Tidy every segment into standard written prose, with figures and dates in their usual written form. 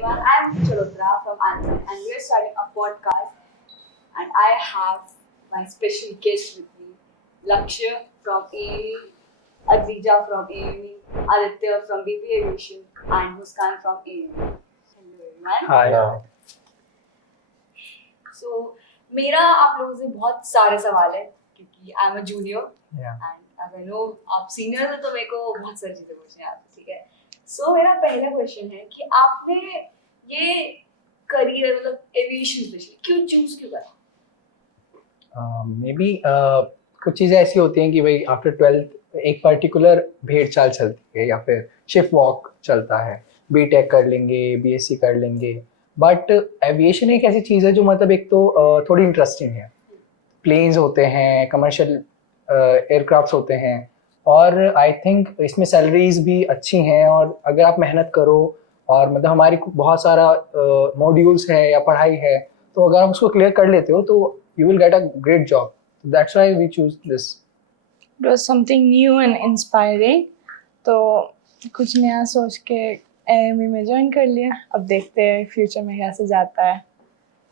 everyone. I'm Chalotra from Anthem, and we're starting a podcast. And I have my special guest with me, Lakshya from AME, Adrija from AME, Aditya from BP Aviation, and Muskan from AME. Hello everyone. Hi. So, मेरा आप लोगों से बहुत सारे सवाल है क्योंकि I am a junior and as I know आप सीनियर हो तो मेरे को बहुत सारी चीजें पूछनी है आपसे, ठीक है? सो मेरा पहला क्वेश्चन है कि आपने ये करियर मतलब एविएशन स्पेशली क्यों करा? मे बी कुछ चीज़ें ऐसी होती हैं कि भाई आफ्टर 12th एक पर्टिकुलर भेड़ चाल चलती है या फिर शिफ्ट वॉक चलता है, बीटेक कर लेंगे, बीएससी कर लेंगे, बट एविएशन एक ऐसी चीज़ है जो मतलब एक तो थोड़ी इंटरेस्टिंग है। प्लेन्स होते हैं, कमर्शियल एयरक्राफ्ट्स होते हैं और आई थिंक इसमें सैलरीज भी अच्छी हैं और अगर आप मेहनत करो और मतलब हमारी बहुत सारा मॉड्यूल्स है या पढ़ाई है तो अगर आप उसको क्लियर कर लेते हो तो you will get a great job. That's why we choose this. It was something new and inspiring. तो कुछ नया सोच के AME में ज्वाइन कर लिया. अब देखते हैं फ्यूचर में कैसे जाता है.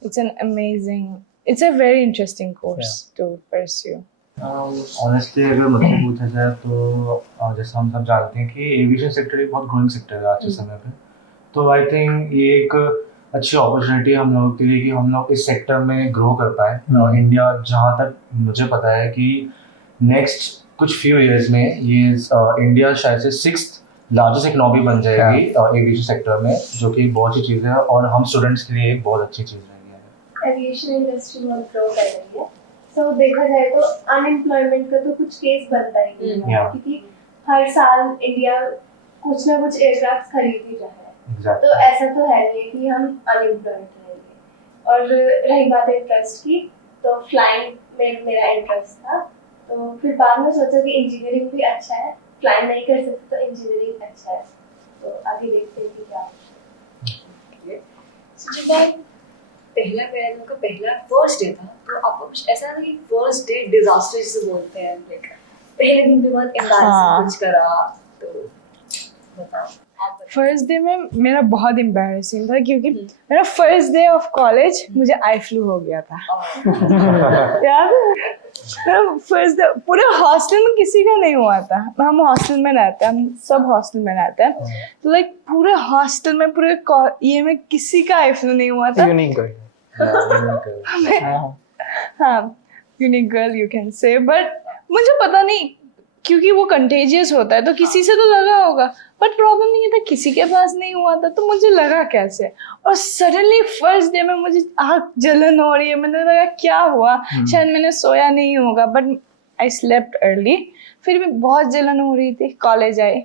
It's a very interesting course to pursue. Honestly अगर मुझसे पूछा जाए तो जैसा हम सब जानते हैं कि एविएशन सेक्टर एक बहुत ग्रोइंग सेक्टर है आज के समय पे, तो आई थिंक ये एक अच्छी अपॉर्चुनिटी है हम लोगों के लिए कि हम लोग इस सेक्टर में ग्रो कर पाए। इंडिया जहाँ तक मुझे पता है कि नेक्स्ट कुछ फ्यू इयर्स में ये इंडिया शायद से 6th लार्जेस्ट इकोनॉमी बन जाएगी एविएशन सेक्टर में, जो कि बहुत अच्छी चीज़ है और हम स्टूडेंट्स के लिए बहुत अच्छी चीज़ रहेगी। एविएशन इंडस्ट्री बहुत ग्रो कर रही है, तो देखा जाए तो अनएम्प्लॉयमेंट का तो कुछ केस बनता ही नहीं है क्योंकि हर साल इंडिया कुछ ना कुछ एयरक्राफ्ट खरीद ही रहा है। तो ऐसा तो है नहीं कि हम अनएम्प्लॉयड रहेंगे। और रही बात इंटरेस्ट की, तो फ्लाइंग में मेरा इंटरेस्ट था, तो फिर बाद में सोचा कि इंजीनियरिंग भी अच्छा है, फ्लाइंग नहीं कर सकते तो इंजीनियरिंग अच्छा है, तो आगे देखते हैं कि क्या होता है। जब आप पहला फर्स्ट डे था तो आपको कुछ ऐसा था कि फर्स्ट डे डिजास्टर जिसे बोलते हैं, लाइक पहले दिन के बाद एम्बैरेसिंग कुछ करा, तो बताओ। फर्स्ट डे में मेरा बहुत एम्बैरेसिंग था क्योंकि मेरा फर्स्ट डे ऑफ कॉलेज मुझे आई फ्लू हो गया था। याद है? मेरा फर्स्ट डे पूरे हॉस्टल में किसी का नहीं हुआ था। हम हॉस्टल में रहते हैं, हम सब हॉस्टल में रहते हैं, तो लाइक पूरे हॉस्टल में पूरे ये में किसी का आई फ्लू नहीं हुआ था। हाँ, unique girl you can say, but मुझे पता नहीं क्योंकि वो कंटेजियस होता है तो किसी से तो लगा होगा, बट प्रॉब्लम नहीं था, किसी के पास नहीं हुआ था तो मुझे लगा कैसे। और सडनली फर्स्ट डे में मुझे आँख जलन हो रही है, मैंने लगा क्या हुआ, शायद मैंने सोया नहीं होगा, बट आई स्लेप्ट अर्ली। फिर भी बहुत जलन हो रही थी, कॉलेज आई,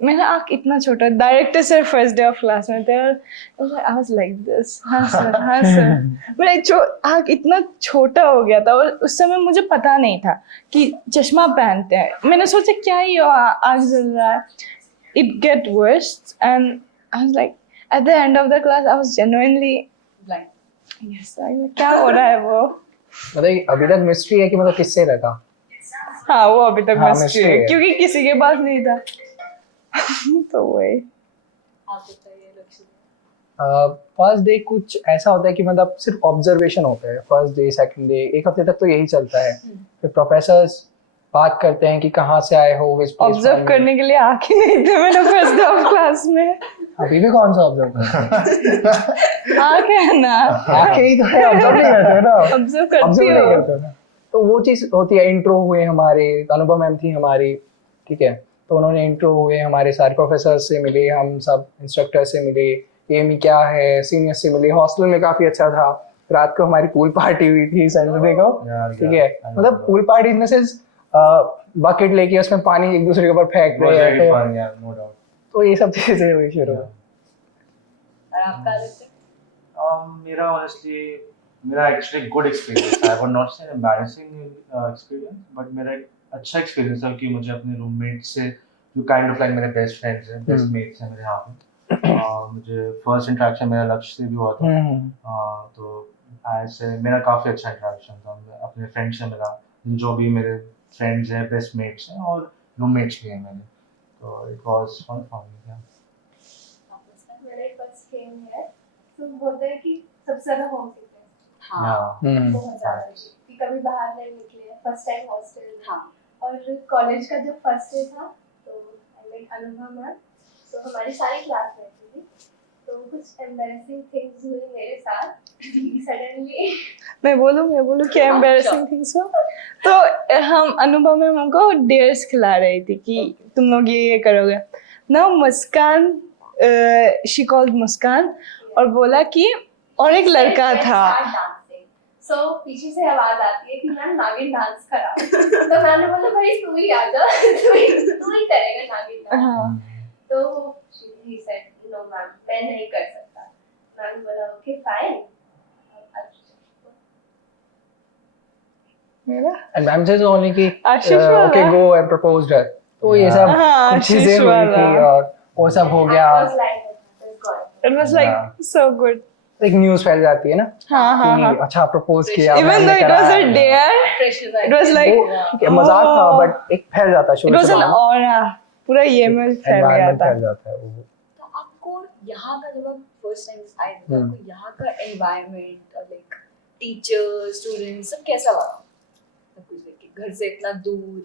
मेरा आँख इतना छोटा, director sir first day of class में थे, आई वाज लाइक दिस, हाँ सर मेरा आँख इतना छोटा हो गया था और उस समय मुझे पता नहीं था कि चश्मा पहनते हैं। मैंने सोचा क्या ही आँख जल रहा है। It get worst and I was like eight the end of the class I was genuinely blind. Yes, क्या हो रहा है वो मतलब अभी तक मिस्ट्री है कि मतलब किससे लगा। हाँ, वो अभी तक मिस्ट्री है क्योंकि किसी के पास नहीं था। तो वही। आप बताइए लक्ष्य। फर्स्ट डे कुछ ऐसा होता है कि मतलब सिर्फ ऑब्जर्वेशन होता है। फर्स्ट डे, सेकंड डे, एक हफ्ते तक तो यही चलता है। फिर प्रोफेसर्स बात करते हैं कि कहाँ से आए हो, विच प्लेस। ऑब्जर्व करने के लिए आके नहीं थे मैंने फर्स्ट डे ऑफ क्लास में। अभी भी कौन सा ऑब्जर्व करते हैं? आके है ना, आके ही तो है, ऑब्जर्व नहीं करते ना, ऑब्जर्व करती हो। तो वो चीज होती है। इंट्रो हुए हमारे, अनुभव मैम थी हमारी, ठीक है, तो उन्होंने इंट्रो हुए, हमारे सारे प्रोफेसर से मिले, हम सब इंस्ट्रक्टर से मिले, एमी क्या है, सीनियर से मिले। हॉस्टल में काफी अच्छा था। रात को हमारी पूल पार्टी हुई थी सैटरडे को, ठीक है, मतलब pool party in the sense bucket लेके उसमें पानी एक दूसरे के ऊपर फेंक रहे हैं, तो ये सब चीजें हुई शुरू। और आपका मेरा ऑनेस्टली मेरा actually good experience, I would not से एम्बैरेसिंग एक्सपीरियंस, बट मेरा एक अच्छा एक्सपीरियंस है कि मुझे अपने रूममेट से जो काइंड ऑफ लाइक मेरे बेस्ट फ्रेंड्स हैं, बेस्ट मेट्स हैं मेरे यहाँ पे, मुझे फर्स्ट इंटरेक्शन मेरा लक्ष्य से भी हुआ था। तो ऐसे मेरा काफ़ी अच्छा इंटरेक्शन था, मैं अपने फ्रेंड्स से मिला, जो भी मेरे फ्रेंड्स हैं, बेस्ट मेट्स हैं और रूममेट्स भी हैं मेरे, तो it was fun for me. मैंने एक बार कमिंग हियर तो बोलते हैं कि सबसे ज्यादा होम सिकनेस हाँ बहुत ज्यादा कि कभी बाहर नहीं निकले, फर्स्ट टाइम हॉस्टल में। हाँ और कॉलेज का जब फर्स्ट डे था तो आई मेट अनुभव मैम, तो हमारी सारी क्लास रहती थी, तो कुछ एम्बैरेसिंग थिंग्स हुई मेरे साथ सडनली। मैं बोलूँ क्या एम्बैरेसिंग थिंग्स हुआ। तो हम अनुभव में हमको डेयर्स खिला रही थी कि तुम लोग ये करोगे ना। मुस्कान, शी कॉल्ड मुस्कान, और बोला कि और एक लड़का था। सो पीछे से आवाज आती है कि मैम नागिन डांस करा। तो मैंने बोला भाई तू ही आ जा, तू ही करेगा नागिन डांस। हाँ तो ही सेड नो मैम मैं नहीं कर सकता। मैम बोला ओके फाइन। मेरा एंड मैम सेज ओनली कि आशीष वाला। ओके गो एंड प्रपोज्ड हर। तो ये सब हाँ, कुछ चीजें आशीष हुई वाला। थी और वो सब हो गया। It was like so good. एक न्यूज़ फैल जाती है ना हाँ हाँ कि हाँ। अच्छा प्रपोज किया, Even मैम though ने it was कराया। a dare, pressure it was like वो ठीक है, मजाक था oh, बट एक फैल जाता है it शुरू was से an aura. पूरा ये में फैल गया एनवायरनमेंट था। फैल जाता है वो। तो आपको यहाँ का जब आप फर्स्ट टाइम आए थे तो आपको यहाँ का एनवायरनमेंट और लाइक टीचर्स स्टूडेंट्स सब कैसा लगा? सब कुछ देख के घर से इतना दूर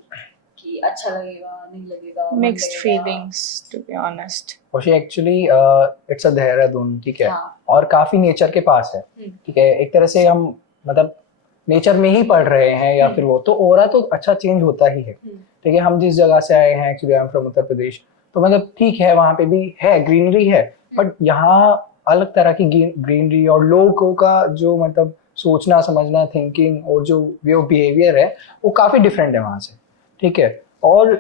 कि अच्छा लगेगा नहीं लगेगा, मन Mixed लगेगा? feelings, to be honest. वैसे एक्चुअली इट्स अ देहरादून, ठीक है, हाँ। और काफी नेचर के पास है, ठीक है, एक तरह से हम मतलब नेचर में ही पढ़ रहे हैं या फिर वो तो ओरा तो अच्छा चेंज होता ही है, ठीक है। हम जिस जगह से आए हैं actually I am from Uttar Pradesh, तो मतलब ठीक है वहाँ पे भी है ग्रीनरी है, बट यहाँ अलग तरह की ग्रीनरी और लोगों का जो मतलब सोचना समझना थिंकिंग और जो वे ऑफ बिहेवियर है वो काफ़ी डिफरेंट है वहाँ से, ठीक है। और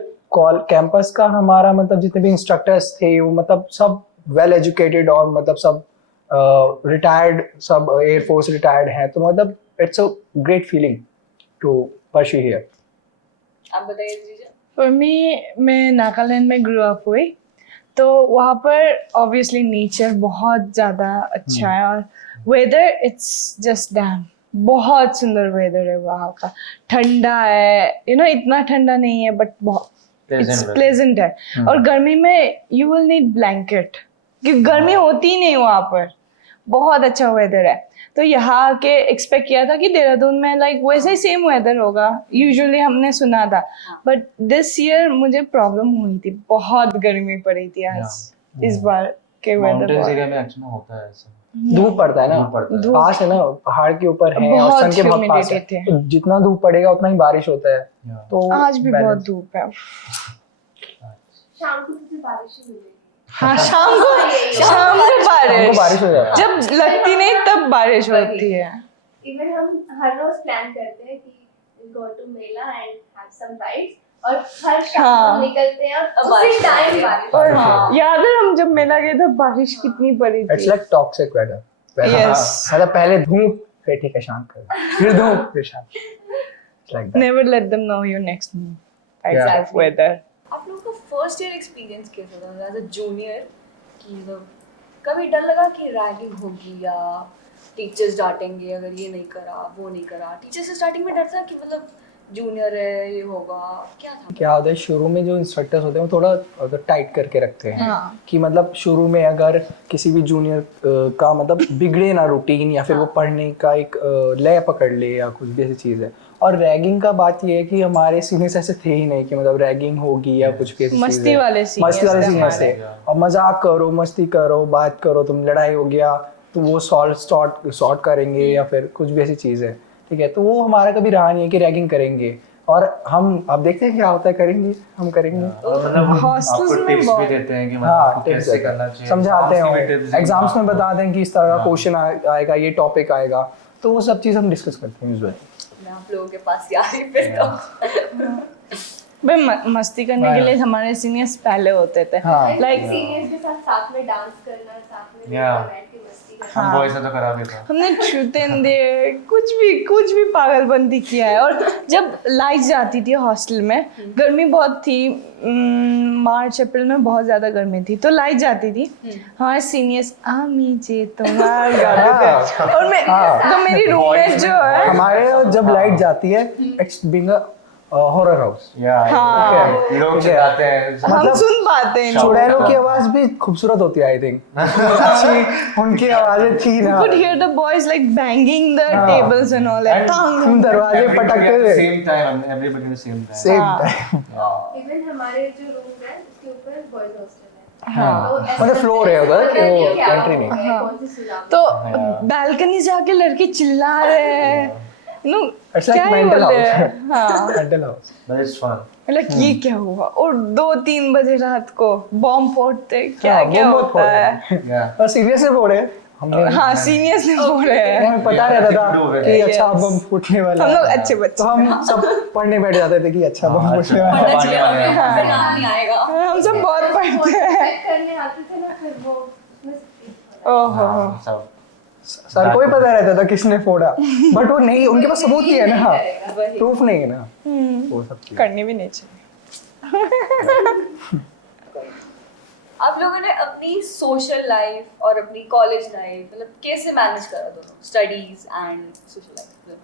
कैंपस का हमारा मतलब जितने भी इंस्ट्रक्टर्स थे वो मतलब सब वेल एजुकेटेड और मतलब सब रिटायर्ड, सब एयरफोर्स रिटायर्ड हैं, तो मतलब it's a great feeling to pursue here. आप बताइए जीजा। For me, मैं नागालैंड में ग्रो अप हुई, तो वहाँ पर ऑब्वियसली नेचर बहुत ज़्यादा अच्छा है और वेदर इट्स जस्ट डैम, बहुत सुंदर वेदर है वहाँ का। ठंडा है, इतना ठंडा नहीं है बट बहुत इट्स प्लेजेंट है। और गर्मी में यू विल नीड ब्लैंकेट, क्योंकि गर्मी होती ही नहीं वहाँ पर, बहुत अच्छा वेदर है। तो यहाँ के एक्सपेक्ट किया था कि देहरादून में लाइक वैसे ही सेम वेदर होगा, यूजुअली हमने सुना था, बट दिस ईयर मुझे प्रॉब्लम हुई थी, बहुत गर्मी पड़ी थी आज इस बार के वेदर। माउंटेन्स एरिया में एक्चुअली होता है ऐसा, धूप पड़ता है ना, धूप पड़ता है। धूप। पास है ना, पहाड़ के ऊपर है और बहुत सन के बहुत पास है, humidity थे। तो जितना धूप पड़ेगा उतना ही बारिश होता है, तो आज भी बहुत धूप है। शाम को तुझे बारिश ही मिलेगी। हाँ, शाम को बारिश हो जाए। जब लगती नहीं तब बारिश होती है। इवन हम हर रोज प्लान करते हैं कि go to mela and have some rides, और हर शाम हाँ। को निकलते हैं और बारिश उसी टाइम होती है। बारिश और होती है। याद है हम जब मेला गए थे बारिश कितनी पड़ी इट्स थी। Like toxic weather, Yes. मतलब पहले धूप फिर ठीक है शाम को, फिर धूप फिर शाम, it's like that. Never let them know your next move. Exact Yeah. weather. आप लोगों का फर्स्ट ईयर एक्सपीरियंस कैसा था एज अ जूनियर? कि मतलब कभी डर लगा कि रैगिंग होगी या टीचर्स डांटेंगे अगर ये नहीं करा वो नहीं करा? टीचर से स्टार्टिंग में डर था कि मतलब जूनियर है ये होगा, क्या था? क्या होता है शुरू में जो इंस्ट्रक्टर्स होते हैं वो थोड़ा टाइट करके रखते हैं, हाँ। कि मतलब शुरू में अगर किसी भी जूनियर का मतलब बिगड़े ना रूटीन या फिर वो पढ़ने का एक लय पकड़ ले या कुछ भी ऐसी चीज़ है। और रैगिंग का बात ये है कि हमारे सीनियर्स ऐसे थे ही नहीं कि मतलब रैगिंग होगी या कुछ भी ऐसी चीज़ है। मस्ती वाले सीनियर्स थे, और मजाक करो मस्ती करो बात करो, तुम लड़ाई हो गया तो वो सॉर्ट करेंगे या फिर कुछ भी ऐसी चीज़ है, ठीक है। तो वो हमारा कभी रहा नहीं है कि रैगिंग करेंगे, और हम अब देखते हैं क्या होता है, करेंगे हम करेंगे, मतलब Hostels आपको में टिप्स भी बहुत- देते हैं कि हाँ मतलब कैसे करना चाहिए, समझाते हैं, tips एग्जाम्स में आपको। बता दें कि इस तरह का क्वेश्चन आएगा, ये टॉपिक आएगा, तो वो सब चीज़ हम डिस्कस करते हैं यूजुअली। मैं आप लोगों के पास यार ही फिर तो भाई मस्ती करने के लिए हमारे सीनियर्स पहले होते थे। हाँ। लाइक सीनियर्स के साथ में डांस करना, साथ में Yeah. बैठ के मस्ती करना। हमको ऐसा तो करा भी था। हमने ट्रूथ एंड डेयर कुछ भी पागलबंदी किया है। और जब लाइट जाती थी हॉस्टल में, गर्मी बहुत थी, मार्च अप्रैल में बहुत ज़्यादा गर्मी थी, तो लाइट जाती थी, हमारे सीनियर्स आमी जे तुम्हार गाते थे। और मैं तो मेरी रूममेट जो है हमारे जब लाइट जाती है it's being a horror house. हाँ। लोग चिल्लाते हैं हम सुन पाते हैं चुड़ैलों की आवाज भी खूबसूरत होती है, आई थिंक अच्छी उनकी आवाजें थी ना। You could hear the boys like banging the tables and all that. हम दरवाजे पटकते थे same time, everybody at same time. Same हाँ। टाइम। इवन हमारे जो रूम है उसके ऊपर बॉयज हॉस्टल है। हाँ। तो ऐसा मतलब फ्लोर है उधर कि वो क्या एंट्री नहीं। है, कौन सी सुलाम तो बालकनी से आके लड़के चिल्ला रहे हैं, नो It's like क्या ही mental बोलते house. हैं, हाँ mental house. But it's fun. मतलब ये क्या हुआ, और 2-3 बजे रात को बॉम्ब फोड़ते, क्या हाँ, क्या वो बहुत होता है। फोड़े। या और सीरियस से फोड़े हमने। हाँ सीनियर्स ने फोड़े हैं, हमें पता रहता था कि Yes. अच्छा बम फूटने वाला हम लोग है। अच्छे तो बच्चे, हम सब पढ़ने बैठ जाते थे कि अच्छा बम फूटने वाला है। पढ़ना चाहिए, वाले हैं। हमें फिर काम नहीं आएगा। हम सब बहुत पढ़ते हैं। चेक करने आते थे ना, फिर वो उसमें से ओहो, सब सर को ही पता रहता था किसने फोड़ा, बट वो नहीं, उनके पास सबूत नहीं है ना, वही। प्रूफ नहीं है ना वो सब चीज़। करनी भी नहीं चाहिए। आप लोगों ने अपनी सोशल लाइफ और अपनी कॉलेज लाइफ मतलब कैसे मैनेज करा दोनों, स्टडीज एंड सोशल लाइफ?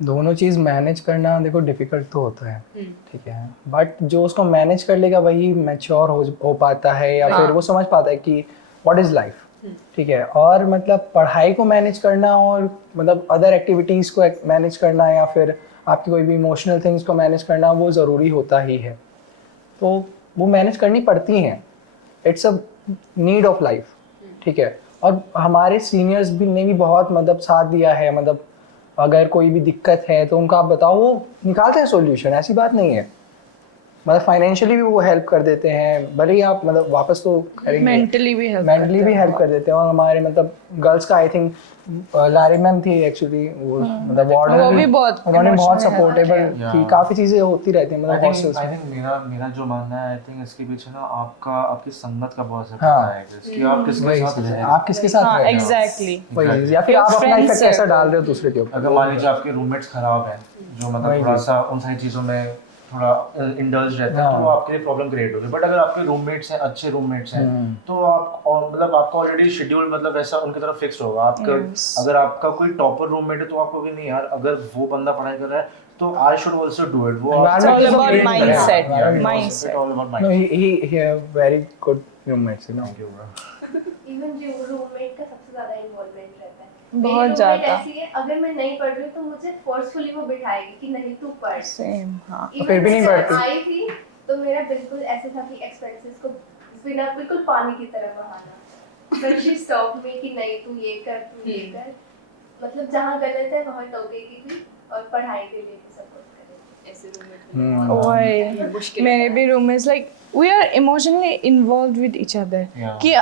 दोनों चीज़ मैनेज करना देखो डिफिकल्ट तो होता है, ठीक है, बट जो उसको मैनेज कर लेगा वही मैच्योर हो पाता है, या फिर वो समझ पाता है कि व्हाट इज़ लाइफ, ठीक है। और मतलब पढ़ाई को मैनेज करना और मतलब अदर एक्टिविटीज़ को मैनेज करना, या फिर आपकी कोई भी इमोशनल थिंग्स को मैनेज करना, वो ज़रूरी होता ही है। तो वो मैनेज करनी पड़ती हैं, it's a need of life, ठीक है। और हमारे सीनियर्स भी ने भी बहुत मतलब साथ दिया है, मतलब अगर कोई भी दिक्कत है तो उनको आप बताओ, वो निकालते हैं सॉल्यूशन, ऐसी बात नहीं है। मतलब फाइनेंशियली भी वो हेल्प कर देते हैं, भले ही आप मतलब वापस तो करेंगे, मेंटली भी हेल्प मेंटली भी हेल्प कर देते हैं। और हमारे मतलब गर्ल्स का आई थिंक लारी मैम थी एक्चुअली, वो मतलब वार्डन, वो भी बहुत उन्होंने बहुत emotional सपोर्टेबल Yeah. थी, काफ़ी चीज़ें होती रहती हैं मतलब आई हॉस्टल्स में। थिंक मेरा जो मानना है, आई थिंक इसके पीछे ना आपकी संगत का बहुत असर हाँ। पड़ता है कि आप किसके वही साथ चीज़ रह है, रहे हैं। आप किसके साथ हाँ रह रहे हो, एग्जैक्टली। वही चीज़, या फिर Your आप अपना friends इफेक्ट कैसा circle. डाल रहे हो दूसरे के ऊपर। अगर मान लीजिए आपके रूममेट्स खराब हैं, जो मतलब वही थोड़ा चीज़। सा उन सारी चीज़ों में थोड़ा इंडल्ज रहते हैं, तो वो आपके लिए प्रॉब्लम क्रिएट होगी। बट अगर आपके रूममेट्स हैं, अच्छे रूममेट्स हैं, तो आप मतलब आपका ऑलरेडी शेड्यूल मतलब ऐसा उनकी तरफ फिक्स होगा। आपका अगर आपका कोई टॉपर रूममेट है तो आपको भी नहीं यार, अगर वो बंदा पढ़ाई कर रहा है तो I should also do it. वो It's all about mindset. mindset, all about No, mindset। he have very good roommates, you know. Thank you, bro। Even जो रूममेट का सबसे ज्यादा इन्वॉल्वमेंट रहता है। बहुत मेरी ज्यादा। roommate ऐसी है, अगर मैं नहीं पढ़ रही हूँ तो मुझे फोर्सफुली वो बिठाएगी कि नहीं तू पढ़। सेम, हाँ। Even फिर भी नहीं जब पढ़ती। आई थी तो मेरा बिल्कुल ऐसा था कि एक्सपेंसेस को बिना बिल्कुल पानी की तरह बहाना। But she stopped me कि नहीं तू ये कर, तू ये कर। मतलब जहाँ गलत है वहाँ टोकेगी भी और पढ़ाई के लिए भी सपोर्ट करेगी। ऐसे रूममेट वही, मुश्किल मेरे भी roommates like we are emotionally involved with each other, Yeah. कि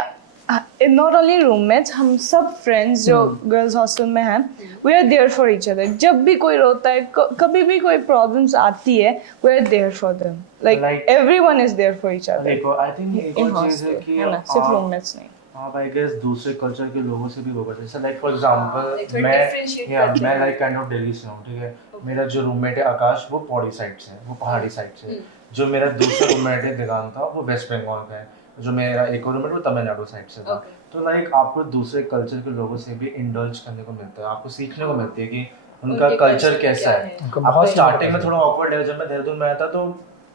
नॉट ओनली रूममेट्स, हम सब फ्रेंड्स जो गर्ल्स हॉस्टल में हैं, we are there for each other. जब भी कोई रोता है, कभी भी कोई प्रॉब्लम्स आती है, we are there for them, like Like- everyone is there for each other देखो आई थिंक एक इन और चीज़ है हॉस्टल, कि है ना, सिर्फ रूममेट्स नहीं। आप आई गेस दूसरे कल्चर के लोगों से भी वो करते हैं। जैसे लाइक फॉर like एग्जांपल थोड़ा मैं differentiate करते मैं हैं। लाइक काइंड ऑफ दिल्ली से हूँ, ठीक है। मेरा जो रूममेट है आकाश, वो पौड़ी साइड से है, वो पहाड़ी साइड से है। जो मेरा दूसरा रूममेट है दिगांता, वो वेस्ट बंगाल का है। जो मेरा एक और रूममेट वो तमिलनाडु साइड से था। Okay. तो लाइक आपको दूसरे कल्चर के लोगों से भी इंडल्ज करने को मिलता है, आपको सीखने को मिलती है कि उनका उनके कल्चर culture कैसा क्या है। है। उनको आपको बहुत स्टार्टिंग में चीज़ें थोड़ा ऑकवर्ड है। जब मैं देहरादून में आया था तो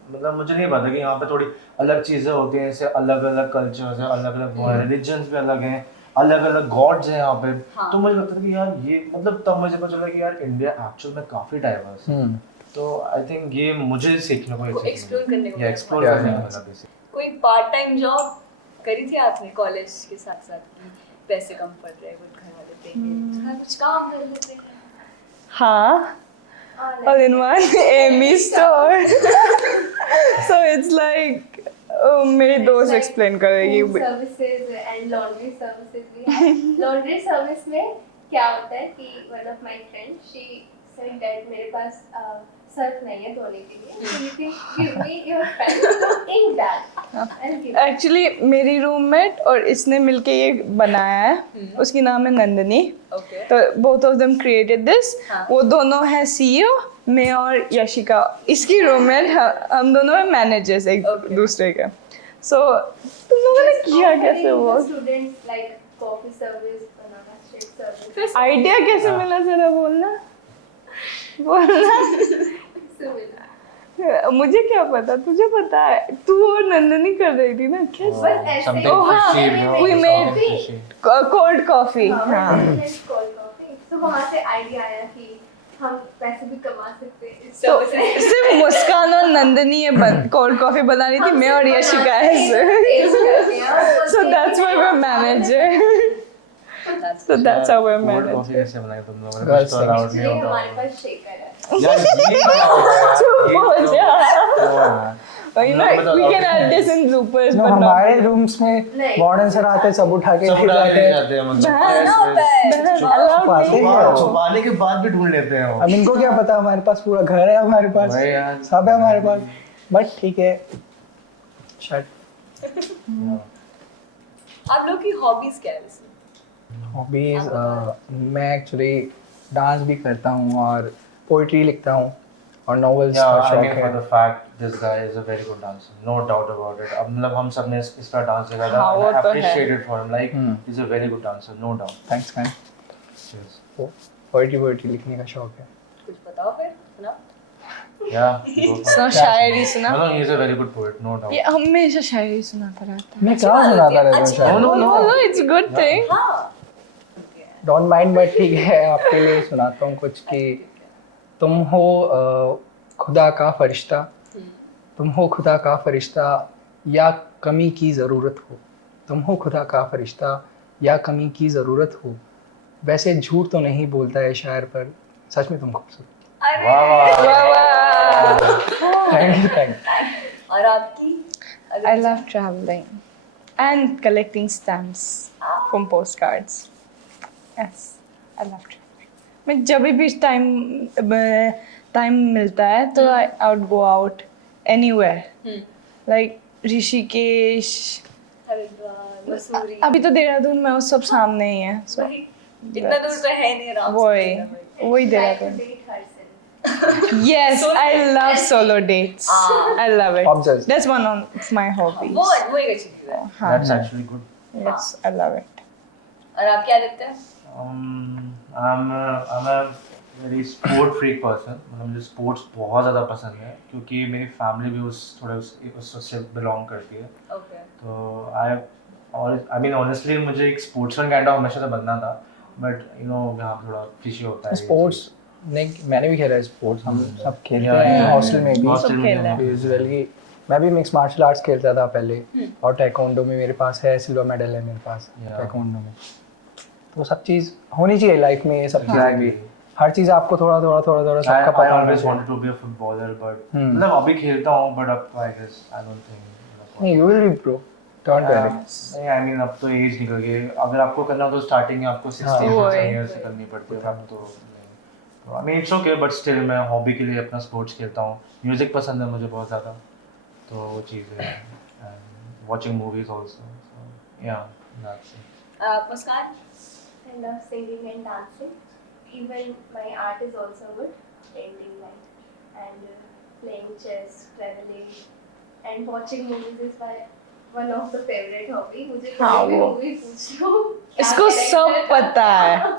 मतलब मुझे नहीं पता कि यहाँ पे थोड़ी अलग चीज़ें होती हैं, जैसे अलग अलग कल्चर्स हैं, अलग अलग रिलीजन्स भी अलग हैं, अलग अलग गॉड्स हैं यहाँ पे। हाँ। तो मुझे लगता था कि यार ये मतलब तब मुझे पता चला कि यार इंडिया एक्चुअल में काफ़ी डाइवर्स है। तो आई थिंक ये मुझे सीखने को explore करने को या एक्सप्लोर मिला। करने को Yeah. मिला basically। कोई पार्ट टाइम जॉब करी थी आपने कॉलेज के साथ साथ कि पैसे कम पड़ रहे हैं, कुछ घर वाले देंगे, हाँ, कुछ काम कर लेते हैं? हाँ, all in one Amy store. So it's like मेरी दोस्त एक्सप्लेन करेगी। सर्विसेज एंड लॉन्ड्री सर्विसेज भी है। लॉन्ड्री सर्विस में क्या होता है कि one of my friend she said that मेरे पास सर्फ नहीं है धोने के लिए, so you can give me your pen ink that and give actually मेरी रूममेट और इसने मिलके ये बनाया है, उसकी नाम है नंदनी। Okay. तो both of them created this. हाँ। वो दोनों है सीईओ, मैं और यशिका इसकी रूममेट, हम दोनों हैं मैनेजर्स एक Okay. दूसरे के। सो तुम लोगों ने किया कैसे वो students like coffee service, banana shake service. Idea कैसे मिला, जरा बोलना। सिमिलर। मुझे क्या पता, तुझे पता है, तू और नंदनी कर रही थी ना क्या? बस ऐसे Something Oh, हाँ, fishy, no, we made- something fishy. Cold coffee. हाँ कोल्ड कॉफी, तो वहाँ से आइडिया आया कि हम पैसे भी कमा सकते हैं इस तो सब से। सिर्फ मुस्कान और नंदनी ये कोल्ड कॉफी बना रही थी, मैं और यशिका ऐसे। So that's why we're manager. So that's how we're Cold manager. coffee कैसे बनाई तुम लोगों ने? Girls कुछ तो allowed नहीं Actually, होता हमारे होगा। पास शेकर है। यार ये क्या हो गया? चुप हो ये जा। तो- You know, we can add this in bloopers, No, but हमारे not. रूम्स में नहीं। वार्डन सर आते सब उठा के सब ले उड़ा के ले जाते हैं। जाते हैं मतलब। बहन, ऐसे- allowed छुपाते नहीं हैं। है। छुपाने के बाद भी ढूंढ लेते हैं वो। अब इनको क्या पता, हमारे पास पूरा घर है, हमारे पास वही यार। सब है हमारे पास, बट ठीक है। शट। आप लोग की हॉबीज क्या है वैसे? हॉबीज मैं एक्चुअली डांस भी करता हूँ और पोइट्री लिखता हूँ और नॉवेल्स Yeah, का I शौक mean for है। the fact this guy is a very good dancer, no doubt about it. अब मतलब हम सब ने इसका डांस देखा था, हाँ, वो I तो है। appreciate it for him. Like hmm. he's a very good dancer, no doubt. Thanks man. Yes. Poetry लिखने का शौक है। कुछ बताओ फिर, सुनाओ। Yeah. go for सुना it. शायरी सुना। No, he's a very good poet, no doubt. ये हमेशा शायरी सुनाता रहता है। मैं क्या सुनाता रहता हूँ अच्छी शायद। No, no, no. It's good thing. हाँ। डोंट माइंड, बट ठीक है आपके लिए सुनाता हूँ कुछ कि तुम हो खुदा का फरिश्ता, तुम हो खुदा का फरिश्ता या कमी की ज़रूरत हो, तुम हो खुदा का फरिश्ता या कमी की ज़रूरत हो, वैसे झूठ तो नहीं बोलता है शायर पर, सच में तुम खूबसूरत। अरे वाह वाह। Wow. Thank you. और आपकी? I love traveling and collecting stamps from postcards. Yes, I love traveling. मैं जब भी टाइम मिलता है तो I would go out anywhere. Like Rishikesh, Haridwar, Mussoorie. अभी तो देहरादून में वो सब सामने ही है, so इतना दूर तो है नहीं, आराम से वही चलना पड़ेगा। वही Try to Dehradun. date herself. Yes, I love solo dates. I love it. Obsessed. That's one of my hobbies. वो एक अच्छी चीज है। हाँ, That's actually good. yes, I love it. और आप क्या लिखते हैं? I'm a very sport freak person. मतलब मुझे स्पोर्ट्स बहुत ज़्यादा पसंद है क्योंकि मेरी फैमिली भी उससे बिलोंग करती है। ओके। तो I mean honestly मुझे एक स्पोर्ट्समैन काइंड ऑफ हमेशा से बनना था, बट यू नो यहाँ थोड़ा फिशी होता है। स्पोर्ट्स नहीं, मैंने भी खेला है स्पोर्ट्स, हम सब खेलते Yeah, हैं yeah. हॉस्टल में भी। हॉस्टल में खेलना है। भी। यूजुअली मैं भी मिक्स मार्शल आर्ट्स खेलता था पहले, और taekwondo में मेरे पास है, सिल्वर मेडल है मेरे पास Yeah. taekwondo में। तो सब चीज़ होनी चाहिए लाइफ में, ये सब चीज़ें भी। Exactly. हर चीज़ आपको थोड़ा सबका I पता होना always चाहिए। wanted to be a footballer, but Hmm. मतलब अभी खेलता हूँ, but अब I guess I don't think। नहीं, you will be pro, don't worry। नहीं, I mean अब तो एज निकल गई, अगर आपको करना हो तो स्टार्टिंग में आपको 16 हाँ। years से करनी पड़ती है, अब तो I mean it's okay, but still मैं हॉबी के लिए अपना स्पोर्ट्स खेलता हूँ। म्यूजिक पसंद है मुझे बहुत ज़्यादा, तो वो चीज़ है। Watching movies also, so yeah, that's it. Muskan? I love singing and dancing. Even my art is also good, painting and playing chess, traveling, and watching movies is my one of the favorite hobby. मुझे हाँ, कोई भी वो। Movie पूछ लो, क्या इसको सब character था? पता है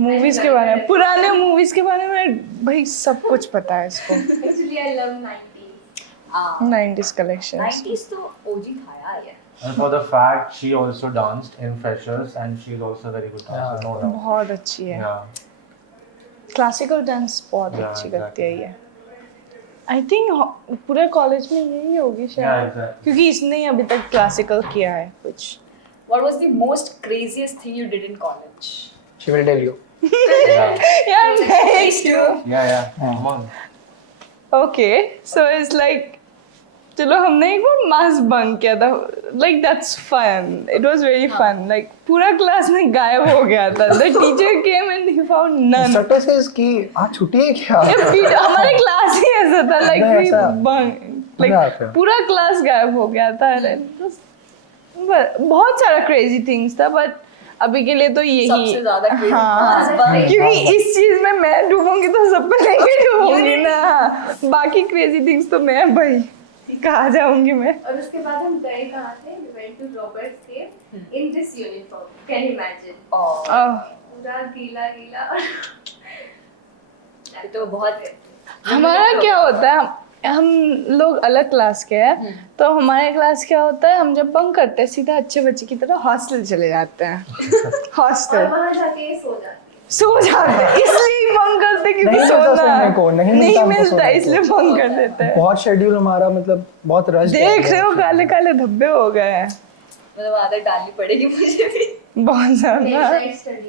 मूवीज के बारे में, पुराने मूवीज के बारे में भाई सब कुछ पता है इसको। Actually, I love 90s. 90s collections। 90s तो ओजी था यार ये। And for the fact she also danced in Freshers and she's also a very good dancer, no doubt. बहुत अच्छी है, Yeah. क्लासिकल डांस बहुत Yeah, अच्छी करती है exactly. ये। आई थिंक पूरे कॉलेज में यही होगी Yeah, शायद, exactly. क्योंकि इसने ही अभी तक क्लासिकल किया है कुछ। What was the most craziest thing you did in college? She will tell you। Yeah, यार next yeah. Come on. Okay so it's like, चलो हमने एक बार मास बंक किया था, like that's fun, it was very fun, like पूरा class में गायब हो गया था, the teacher came and he found none. Instructor says कि आज छुट्टी है क्या? हमारे क्लास ही ऐसा था, लाइक नहीं, वी ऐसा बंक, मजा आता है। लाइक पूरा क्लास गायब हो गया था। बहुत सारा क्रेजी थिंग्स था, बट अभी के लिए तो यही। सबसे ज्यादा crazy हाँ, mass bunk। क्योंकि इस चीज में मैं डूबूंगी तो सब पे नहीं डूबूंगी ना, बाकी क्रेजी थिंग्स तो मैं भाई कहाँ जाऊंगी मैं। और उसके बाद हम गए कहाँ थे? We went to Robert's Cave in this uniform. Can you imagine? और आह, पूरा गीला गीला और ये तो बहुत हमारा क्या होता है, हम लोग अलग क्लास के हैं, तो हमारे क्लास क्या होता है, हम जब बंक करते हैं सीधा अच्छे बच्चे की तरह हॉस्टल चले जाते हैं। और हॉस्टल वहाँ जाके सो जाते सो जाते हैं, इसलिए बंक करते क्योंकि नहीं मिलता सोना सोने को, नहीं मिलता हमको मिलता सोने को। इसलिए बंक कर देते हैं। बहुत शेड्यूल हमारा मतलब बहुत रश देख रहे हो काले काले धब्बे हो गए हैं मतलब आदत डालनी पड़ेगी मुझे भी। बहुत हैं। ज्यादा। नाइट स्टडी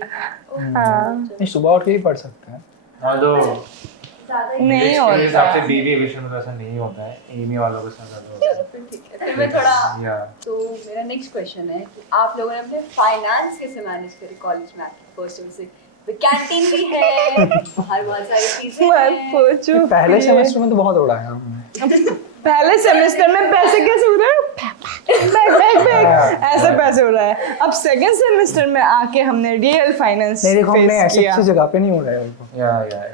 हाँ नहीं, सुबह उठ के ही पढ़ सकते हैं। हाँ तो ज़्यादा ही नहीं मेरे होता हिसाब से है। बीबी एविएशन में तो ऐसा नहीं होता है, एमी वालों के साथ ज़्यादा होता है। चलो फिर ठीक है, फिर मैं थोड़ा या तो मेरा नेक्स्ट क्वेश्चन है कि आप लोगों ने अपने फाइनेंस कैसे मैनेज करे कॉलेज में आके? फर्स्ट ईयर से तो कैंटीन भी है, बाहर बहुत सारी चीजें मत हैं। पूछो पहले ये। सेमेस्टर में तो बहुत उड़ाया हमने। पहले सेमेस्टर में पैसे कैसे उड़ रहे हैं, बैग बैग बैग ऐसे पैसे उड़ रहे हैं। अब सेकंड सेमेस्टर में आके हमने रियल फाइनेंस नहीं देखो, हमने फेस ऐसे किया। किसी जगह पे नहीं उड़ाया उनको। या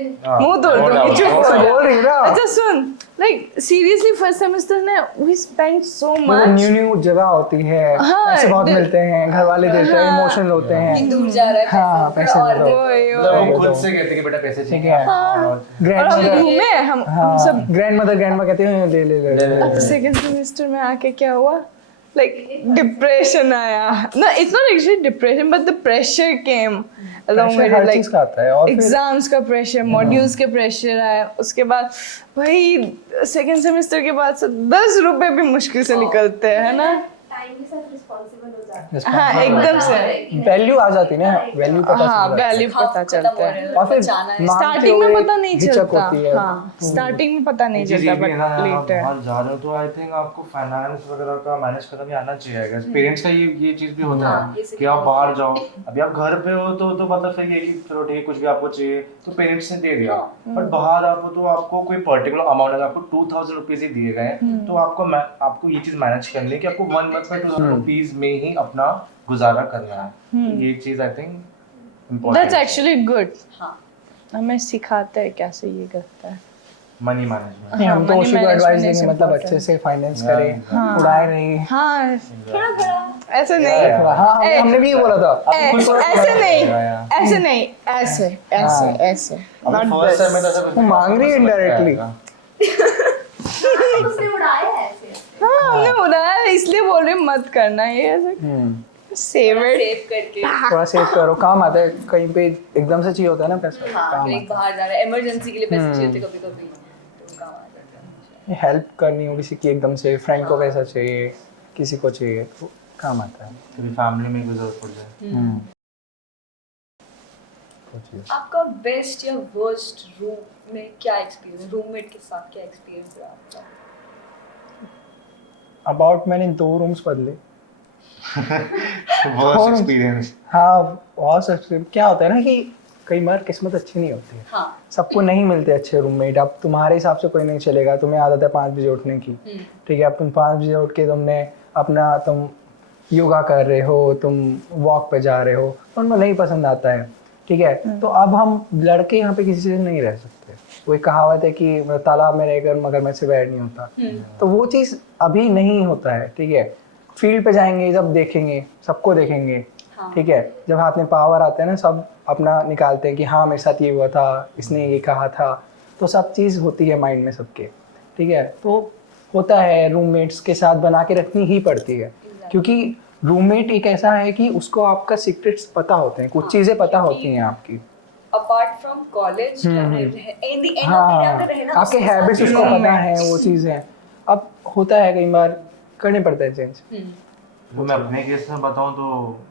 मुंह तोड़ दूंगी, चुप हो ऐसा जा। बोल रही ना। अच्छा सुन, लाइक सीरियसली फर्स्ट सेमेस्टर में वी स्पेंड सो वो मच। न्यू न्यू जगह होती है, हाँ, पैसे बहुत मिलते हैं, घर वाले देते हैं, हाँ। इमोशनल होते कि हैं। दूर जा रहा है हाँ, पैसे और दे दो। दे दो। मतलब वो खुद से कहते कि बेटा पैसे ठीक चाहिए। है। हाँ। और हम ग्रैंड घूमे, हम सब। ग्रैंड मदर ग्रैंड माँ कहते हैं ले ले ले, ले, ले, अब सेकंड सेमेस्टर में आके क्या हुआ, लाइक डिप्रेशन आया। No it's not actually depression but the pressure came along Pressure with हर it, चीज का आता है। और फिर एग्जाम्स का प्रेशर, मॉड्यूल्स के प्रेशर आया। उसके बाद भाई सेकंड सेमेस्टर के बाद से 10 रुपए भी मुश्किल से निकलते हैं, है ना। टाइम के साथ रिस्पॉन्सिबल हो जाते हैं। हाँ एकदम से। वैल्यू आ जाती है ना, वैल्यू पता हाँ चल जाती है। वैल्यू पता चलता है। और फिर बचाना है। मांगते स्टार्टिंग में हुए पता नहीं हिचक चलता। होती है। हाँ स्टार्टिंग में पता नहीं ये चीज़ चलता ये भी है ना, बट आप लेटर। बाहर जा रहे हो तो आई थिंक आपको फाइनेंस वगैरह का मैनेज करना भी आना चाहिए। अगर पेरेंट्स का ये चीज़ भी होता हाँ, ये है कि सिखाना आप बाहर जाओ। अभी आप घर पे हो तो मतलब फिर ये कि चलो ठीक है, कुछ भी आपको चाहिए तो पेरेंट्स ने दे दिया। बट बाहर आप हो तो आपको कोई पर्टिकुलर अमाउंट, अगर आपको 2000 रुपीज ही दिए गए तो आपको ये चीज़ मैनेज करनी है कि आपको 1 मंथ में 2000 रुपीज में ही अपना गुजारा करना है। तो ये चीज़ I think that's actually good. हाँ हमें सिखाते हैं कैसे ये करता है। Money management. नहीं, हम तो money उसी को एडवाइस management is देंगे, मतलब important. अच्छे से फाइनेंस करें, हाँ। उड़ाए नहीं। हाँ थोड़ा थोड़ा ऐसे नहीं, थोड़ा, हाँ हमने भी ये बोला था। ऐसे नहीं, या। ऐसे नहीं, ऐसे ऐसे ऐसे नॉट फर्स्ट टाइम में दिस। तो ऐसा कुछ वो मांग रही है indirectly। उसने उड़ाया है ऐसे। हाँ हमने उड़ाया है, इसलिए बोल रही हूँ मत करना ये ऐसे। Save it. सेव करके। थोड़ा सेव करो, काम आता है। कहीं पे एकदम से चाहिए होता है ना पैसा, हाँ काम लाइक आता बाहर जा रहा है, इमरजेंसी के लिए पैसे चाहिए थे कभी कभी तो काम आ जाता है। है। हेल्प करनी हो किसी की एकदम से, फ्रेंड को पैसा चाहिए, किसी को चाहिए, तो काम आता है। कभी फैमिली में कोई जरूरत पड़ जाए। आपका बेस्ट या वर्स्ट रूम में क्या एक्सपीरियंस, रूममेट के साथ क्या एक्सपीरियंस रहा आपका? अबाउट मैंने 2 रूम्स बदले। Worst experience. हाँ बहुत सच। क्या होता है ना कि कई बार किस्मत अच्छी नहीं होती है, हाँ सबको नहीं मिलते अच्छे रूममेट। अब तुम्हारे हिसाब से कोई नहीं चलेगा, तुम्हें आदत है 5 बजे उठने की, ठीक है। अब तुम 5 बजे उठ के तुम योगा कर रहे हो, तुम वॉक पे जा रहे हो, तो उनको नहीं पसंद आता है, ठीक है। तो अब हम लड़के यहाँ पे किसी से नहीं रह सकते। वो एक कहावत है कि तालाब में रहकर मगरमच्छ से बैर नहीं होता, तो वो चीज़ अभी नहीं होता है, ठीक है। फील्ड पे जाएंगे जब देखेंगे, सबको देखेंगे, हाँ। ठीक है। जब हाथ में पावर आते हैं ना, सब अपना निकालते हैं कि हाँ मेरे साथ ये हुआ था, इसने ये कहा था, तो सब चीज़ होती है माइंड में सबके, ठीक है। तो होता है, रूममेट्स के साथ बना के रखनी ही पड़ती है, क्योंकि रूममेट एक ऐसा है कि उसको आपका सीक्रेट्स पता होते हैं, कुछ चीज़ें पता होती हैं आपकी। Apart from college in the end of the हाँ, डे रहना आपके उसके साथ हैबिट्स ही उसको है। पता है, वो चीज़ें अब होता है, कई बार करने पड़ता है चेंज। तो मैं अपने केस में बताऊं तो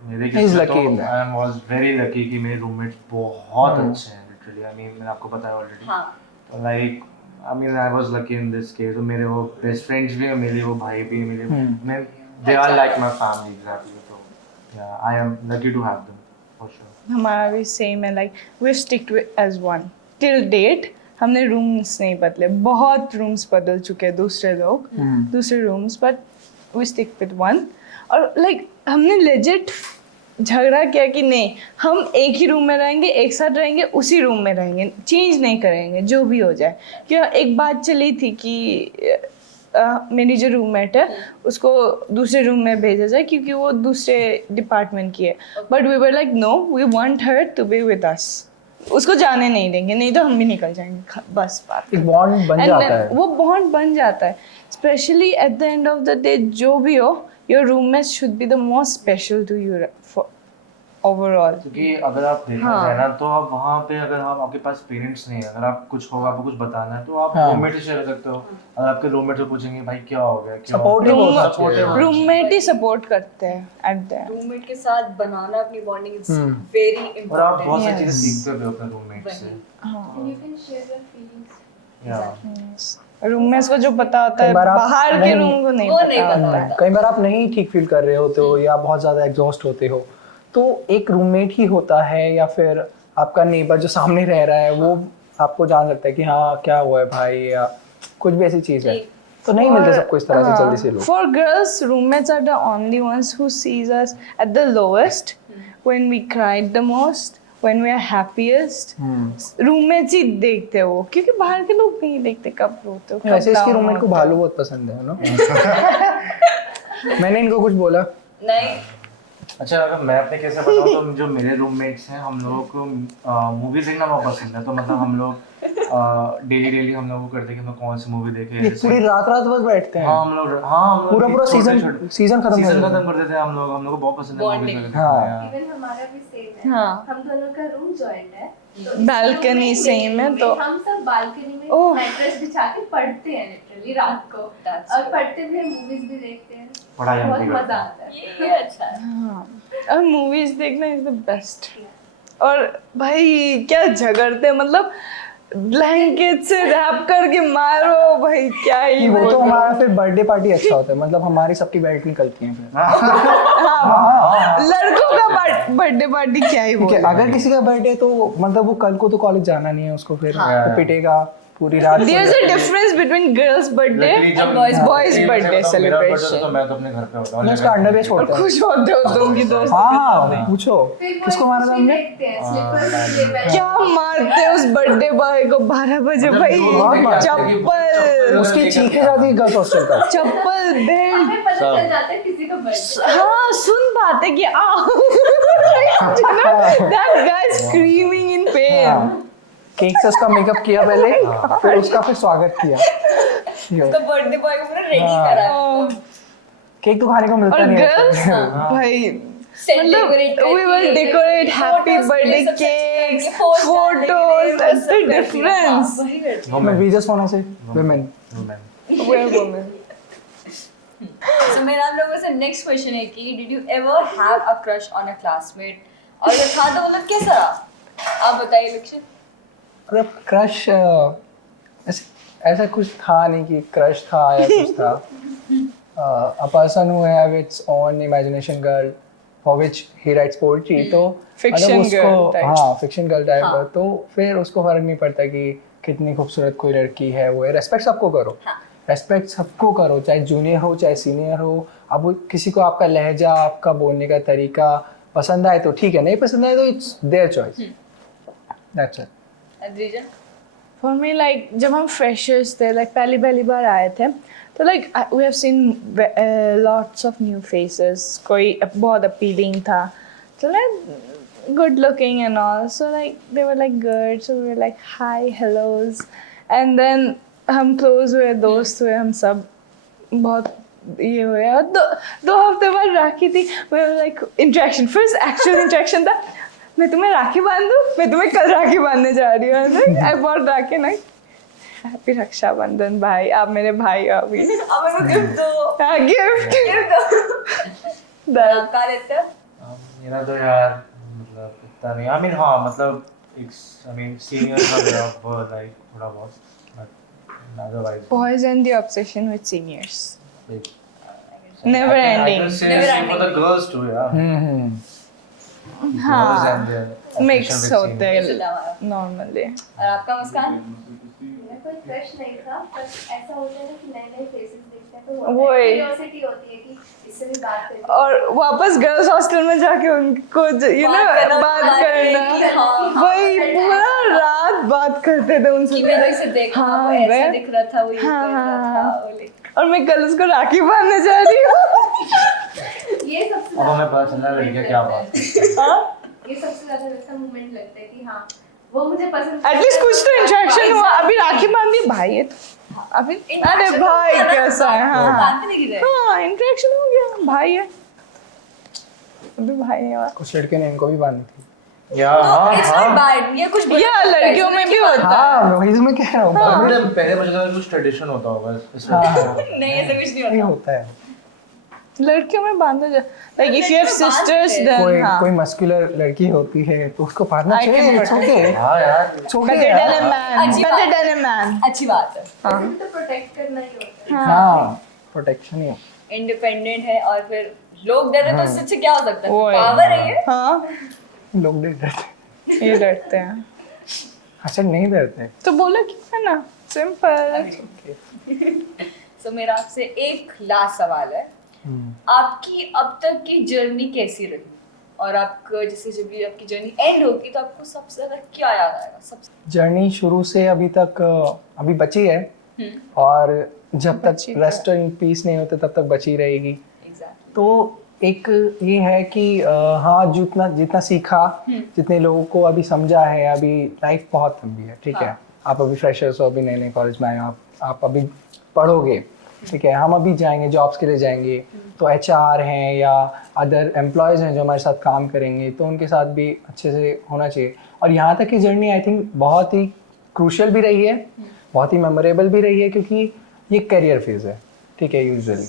मेरे He's केस में lucky in तो that. I was very lucky कि मेरे रूममेट्स बहुत अच्छे हैं लिटरली। आई मीन मैंने आपको बताया ऑलरेडी। हाँ तो like I mean I was lucky in this case. तो मेरे वो बेस्ट फ्रेंड्स भी हैं, मेरे वो भाई भी हैं, मेरे मैं they are like my family exactly. तो या I am lucky to have them for sure. हमारा भी सेम है, like we stick as one till date. हमने रूम्स नहीं बदले, बहुत रूम्स बदल चुके हैं दूसरे लोग, दूसरे rooms, but we stick with one. और लाइक हमने लेजिट झगड़ा किया कि नहीं, हम एक ही रूम में रहेंगे, एक साथ रहेंगे, उसी रूम में रहेंगे, चेंज नहीं करेंगे जो भी हो जाए। क्या एक बात चली थी कि मेरी जो रूममेट है उसको दूसरे रूम में भेजा जाए क्योंकि वो दूसरे डिपार्टमेंट की है, but we were like no, we want her to be with us, उसको जाने नहीं देंगे, नहीं तो हम भी निकल जाएंगे, बस बात। एक बॉन्ड बन And जाता then है। वो बॉन्ड बन जाता है, specially at the end of the day जो भी हो, your roommate should be the most special to you for overall. क्योंकि अगर आप देखा हाँ। जाए ना तो आप वहाँ पे अगर आप आपके पास पेरेंट्स नहीं है, अगर आप कुछ होगा आपको कुछ बताना है तो आप हाँ। रूममेट से शेयर कर सकते हो। अगर आपके रूममेट से पूछेंगे भाई क्या हो गया, क्या Supportive हो होना गया, चाहिए। supportive होना रूममेट ही सपोर्ट करते हैं एट द एंड। रूममेट के साथ बनाना अपनी बॉन्डिंग इज हम्म। वेरी चाहिए। और आप बहुत इम्पोर्टेंट। सारी चीजें Yes. सीखते हो अपने रूममेट से। And you can share your feelings. या रूममेट्स को जो पता होता कई है बार आप बाहर के नहीं- रूम को नहीं वो नहीं पता पता होता है। होता। कई बार आप नहीं ठीक फील कर रहे होते हो या बहुत ज़्यादा एग्जॉस्ट होते हो, तो एक रूममेट ही होता है या फिर आपका नेबर जो सामने रह रहा है वो आपको जान सकता है कि हाँ क्या हुआ है भाई, या कुछ भी ऐसी चीज़ है। तो नहीं मिलते सबको इस तरह से जल्दी से लोग। For girls, roommates are the only ones who sees us at the lowest, when we cried the most, when we are happiest. Roommates ही देखते हो, क्योंकि बाहर के लोग नहीं देखते कब रोते हो, कब वैसे इसके down रूममेट को होते हो। भालू बहुत पसंद है ना। मैंने इनको कुछ बोला? नहीं अच्छा, अगर मैं अपने कैसे बताऊँ तो जो मेरे रूममेट्स हैं हम लोगों को मूवीज देखना बहुत पसंद है। तो मतलब हम लोग डेली हम लोग करते हैं कि हम लोग कौन सी मूवी देखें। ये पूरी रात रात बस बैठते हैं। हाँ हम लोग पूरा सीजन खत्म कर सीजन देते हैं। खत्म कर देते हैं हम लोग को बहुत पसंद है Bonding. movies हाँ। वगैरह। Even हमारा भी सेम है। हाँ। हम दोनों का रूम जॉइंट है। तो Balcony इस room same है, में तो- हम सब बालकनी में ओह। मैट्रेस बिछा के पढ़ते हैं लिटरली रात को। That's और पढ़ते हुए मूवीज भी देखते हैं। पढ़ाई हम बहुत भी मजा करते हैं। आता है। ये अच्छा है। हाँ, और मूवीज देखना इज द बेस्ट। और भाई क्या झगड़ते हैं, मतलब ब्लैंकेट से रैप करके मारो भाई, क्या ही वो तो बोलो। हमारा फिर बर्थडे पार्टी अच्छा होता है, मतलब हमारी सबकी बेल्ट निकलती हैं फिर। लड़कों का बर्थडे पार्टी क्या ही ठीक है, बोलो। अगर किसी का बर्थडे तो मतलब वो कल को तो कॉलेज जाना नहीं है उसको, फिर हाँ। वो पिटेगा पूरी रात। There's a difference between girls' birthday Literally जब and boys' मेरा birthday birthday होता है, तो celebration. मैं तो अपने घर पे होता हूँ। मैं उसका अंडर भी छोड़ता हूँ। खुश होते हो तुम की दोस्त। हाँ पूछो फिर वो किसको मारा था हमने? देखते हैं स्लीपर्स क्या मारते उस बर्थडे बॉय को 12 बजे भाई, चप्पल उसकी चीखें जाती है गर्ल्स हॉस्टल तक। चप्पल बेल्ट। हमें पता चल जाता है किसी का बर्थडे। हाँ सुन पाते कि that guy screaming in pain. Cake से उसका मेकअप किया पहले, फिर उसका फिर स्वागत किया। तो बर्थडे बॉय को पूरा रेडी करा है। केक तो खाने को मिलता और नहीं गर्ल्स है। भाई Set मतलब decorate we will करके, decorate happy photos birthday ये सब cakes, करके, post photos, डालने के लिए that's the वो सब करती है। difference. हाँ, वही करती है। मैं वी जस्ट वांट टू से वुमेन। We're women. So मेरा आप लोगों से नेक्स्ट क्वेश्चन है कि did you ever have a crush on a classmate, और अगर था तो मतलब कैसा रहा? आप बताइए लक्ष्य। मतलब क्रश ऐसा कुछ था नहीं कि क्रश था या कुछ था। A person who have its own imagination girl for which he writes poetry, तो Fiction मतलब girl उसको type. हाँ फिक्शन गर्ल टाइप हाँ. तो फिर उसको फर्क नहीं पड़ता कि कितनी खूबसूरत कोई लड़की है वो है। रेस्पेक्ट सबको करो, रेस्पेक्ट सबको करो, चाहे जूनियर हो चाहे सीनियर हो। अब वो किसी को आपका लहजा, आपका बोलने का तरीका पसंद आए तो ठीक है, नहीं पसंद आए तो it's their choice, that's it. Adrija? For me, like जब हम freshers थे, like पहली बार आए थे, तो like we have seen lots of new faces. कोई बहुत appealing था, so like good looking and all. So like they were like good, so we were like hi, hellos, and then हम close हुए, दोस्त हुए, हम सब बहुत ये हुए। और दो हफ्ते बाद राखी थी, we were like interaction, first actual interaction था, मैं तुम्हें राखी बांधूं, मैं तुम्हें कल राखी बांधने जा रही हूँ। I bought राखी ना, हैप्पी रक्षाबंधन भाई, आप मेरे भाई हो अभी। अब मेरे को गिफ्ट दो। हाँ गिफ्ट। कहाँ लेते हो? मेरा तो यार मतलब इतना नहीं, आई मीन हाँ मतलब आई मीन सीनियर का मेरा बहुत लाइक थोड़ा बहुत, but otherwise Boys and the obsession with seniors. never Never ending. Never ending. for the girls too, yeah. Girls हाँ and their mix obsession with होते seniors. हैं हमारा। नॉर्मली। और आपका मुस्कान? मेरा कोई क्रश नहीं था, पर ऐसा होता है ना कि नए फेसेस देखते हैं तो वही। क्यूरियोसिटी होती है कि इससे भी बात करते हैं। और वापस गर्ल्स हॉस्टल में जाके उनको यू नो बात करना, हाँ, वही पूरा रात बात करते थे उनसे। कि मैंने इसे देखा, हाँ, वो ऐसा वह- दिख रहा था, वो ये हाँ, कर रहा हाँ, था, हाँ। वो ले- और मैं कल उसको राखी बांधने जा रही हूँ। ये सबसे अब हमें पता चल रहा है लड़कियां क्या बात करती हैं। ये सबसे ज्यादा वैसा मोमेंट लगता है कि हाँ वो मुझे पसंद एटलीस्ट कुछ तो इंटरेक्शन हुआ। अभी राखी बांधी भाई है तो अभी अरे भाई कैसा है, हाँ बांध नहीं रहे। हाँ इंटरेक्शन हो गया, भाई है अभी भाई है। कुछ लड़के ने इनको भी बांधी थी। या हाँ इट्स नॉट बैड, ये कुछ या लड़कियों में भी होता है। हाँ वही तो मैं कह रहा हूँ। पहले मुझे लगा कुछ ट्रेडिशन होता होगा इसमें। नहीं ऐसा कुछ नहीं नहीं होता। होता है। लड़कियों में बांधा जा, like if you have sisters कोई देन हाँ कोई मस्कुलर लड़की होती है तो उसको बांधना I can चाहिए। protect. इट्स ओके, हाँ यार it's okay. better than a man, अच्छी better बात than a man। अच्छी बात है, तो प्रोटेक्ट करना ही होता है। हाँ प्रोटेक्शन ही। इंडिपेंडेंट है और फिर लोग डरे तो इससे अच्छा क्या हो सकता है, वही। पावर है ये। हाँ लोग नहीं डरते। ये डरते हैं अच्छा नहीं डरते। तो बोला क्यों है ना, सिंपल। सो मेरा आपसे एक लास्ट सवाल है, आपकी अब तक की जर्नी कैसी रही, और आपको जैसे जब भी आपकी जर्नी एंड होगी तो आपको सबसे ज्यादा क्या याद आएगा सबसे? जर्नी शुरू से अभी तक अभी बची है, और जब तक बची तो रेस्ट इन पीस नहीं होते तब तक बची रहेगी। एग्जैक्टली। तो एक ये है कि हाँ जितना जितना सीखा, जितने लोगों को अभी समझा है, अभी लाइफ बहुत लंबी है, ठीक है। हाँ। आप अभी फ्रेशर्स हो, अभी नए नए कॉलेज में आए हो, आप अभी पढ़ोगे, ठीक है। हम अभी जाएंगे जॉब्स के लिए जाएंगे, तो HR हैं या अदर एम्प्लॉयज़ हैं जो हमारे साथ काम करेंगे, तो उनके साथ भी अच्छे से होना चाहिए। और यहाँ तक की जर्नी आई थिंक बहुत ही क्रूशियल भी रही है, बहुत ही मेमोरेबल भी रही है, क्योंकि ये करियर फेज़ है, ठीक है। यूजुअली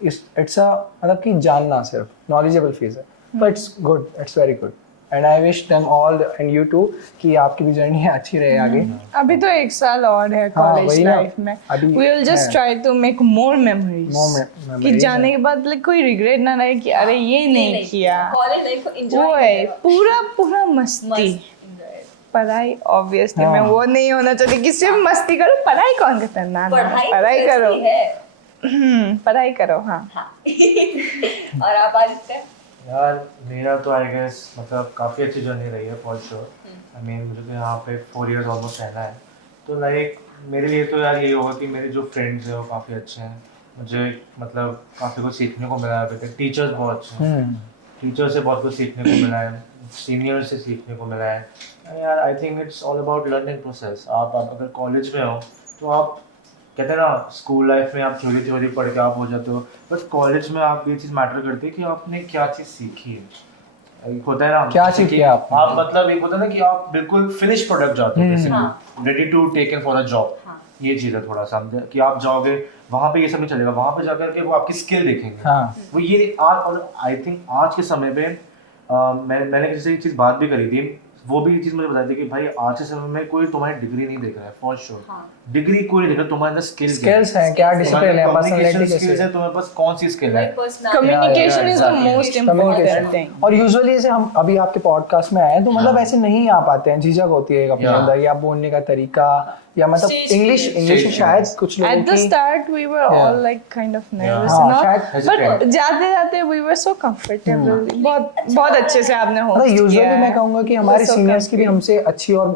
इट्स अ मतलब कि जानना सिर्फ नॉलेजेबल फेज़ है, but it's good, it's very good. And I wish them all and you too कि आपकी भी जर्नी अच्छी रहे आगे। अभी तो 1 साल और है हाँ, कॉलेज वही ना। लाइफ में, अभी वी विल जस्ट है। Try to make more More memories, memories कि जाने के बाद like कोई रिग्रेट ना रहे कि अरे ये नहीं किया। कॉलेज लाइफ को वो एंजॉय है पूरा पूरा मस्ती। पढ़ाई ऑब्वियसली हाँ। मैं वो नहीं होना चाहती कि सिर्फ मस्ती करो, पढ़ाई कौन करता है, ना ना पढ़ाई करो, पढ़ाई करो हाँ। और आप आदित्य? यार मेरा तो आई गेस मतलब काफ़ी अच्छी जर्नी रही है फॉर श्योर। आई मीन मुझे तो यहाँ पे 4 इयर्स ऑलमोस्ट रहना है, तो लाइक मेरे लिए तो यार यही होगा कि मेरे जो फ्रेंड्स हैं वो काफ़ी अच्छे हैं, मुझे मतलब काफ़ी कुछ सीखने को मिला है अभी तक। टीचर्स बहुत अच्छे हैं, टीचर से बहुत कुछ सीखने को मिला है, सीनियर से सीखने को मिला है यार। I think it's all about learning process. आप अगर कॉलेज में हो तो आप कहते हैं ना स्कूल लाइफ में आप थ्योरी थ्योरी पढ़ के आप हो जाते हो, बट कॉलेज में आप ये चीज़ मैटर करती है कि आपने क्या चीज़ सीखी है। एक होता है ना क्या चीज़ किया आप मतलब एक होता है ना कि आप बिल्कुल फिनिश प्रोडक्ट जाते हो, ready to take in for a job. ये चीज़ है थोड़ा सा कि आप जाओगे वहाँ पे ये सब नहीं चलेगा, वहाँ पे जाकर के वो आपकी स्किल देखेंगे। हाँ। वो ये और आई थिंक आज के समय पे मैंने किसी से ये चीज़ बात भी करी थी, वो भी ये चीज़ मुझे बताई थी कि भाई आज के समय में कोई तुम्हारी डिग्री नहीं देख रहा है फॉर श्योर। डिग्री कोई नहीं देख रहा, तुम्हारे अंदर स्किल्स हैं, क्या डिसिप्लिन है, कम्युनिकेशन स्किल्स है, तुम्हारे पास कौन सी स्किल है। Communication is the most important thing. और यूजुअली जैसे हम अभी आपके पॉडकास्ट में आए तो मतलब ऐसे नहीं आ पाते हैं, झिझक होती है अपने अंदर, या बोलने का तरीका, या मतलब इंग्लिश शायद कुछ लोगों At the की start we were all like kind of nervous हाँ, and all, शायद but जाते जाते we were so comfortable। बहुत अच्छे से आपने होस्ट मतलब किया यूजुअली मैं है। कहूंगा कि हमारे So सीनियर्स की भी हमसे अच्छी और